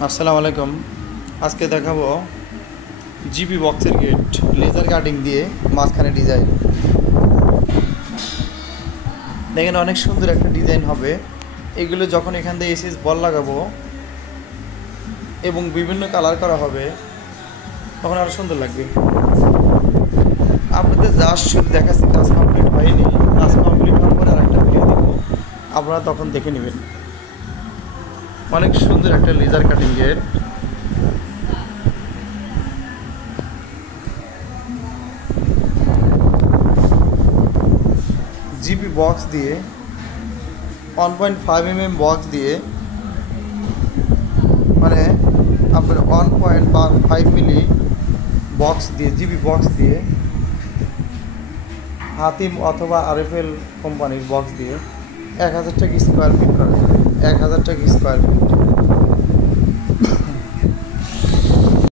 আসসালামু আলাইকুম। আজকে দেখাবো জিপি বক্সের গেট লেজার কাটিং দিয়ে মাঝখানে ডিজাইন। দেখেন অনেক সুন্দর একটা ডিজাইন হবে। এগুলো যখন এখান থেকে এসএস বল লাগাবো এবং বিভিন্ন কালার করা হবে তখন আরও সুন্দর লাগবে। আপনাদের জাস্ট শুধু দেখাচ্ছি, কাজ কমপ্লিট হয়নি। কাজ কমপ্লিট হওয়ার পরে আরেকটা ভিডিও দিব, আপনারা তখন দেখে নেবেন। অনেক সুন্দর একটা laser cutting gate. GP box দিয়ে 1.5 mm বক্স দিয়ে, মানে আপনার 1.5 মিলি বক্স দিয়ে, জিপি বক্স দিয়ে, হাতিম অথবা আরএফএল কোম্পানির বক্স দিয়ে 1000 টাকা স্কোয়ার ফিট করা যাবে। 1000 টাকা স্কোয়ার ফিট।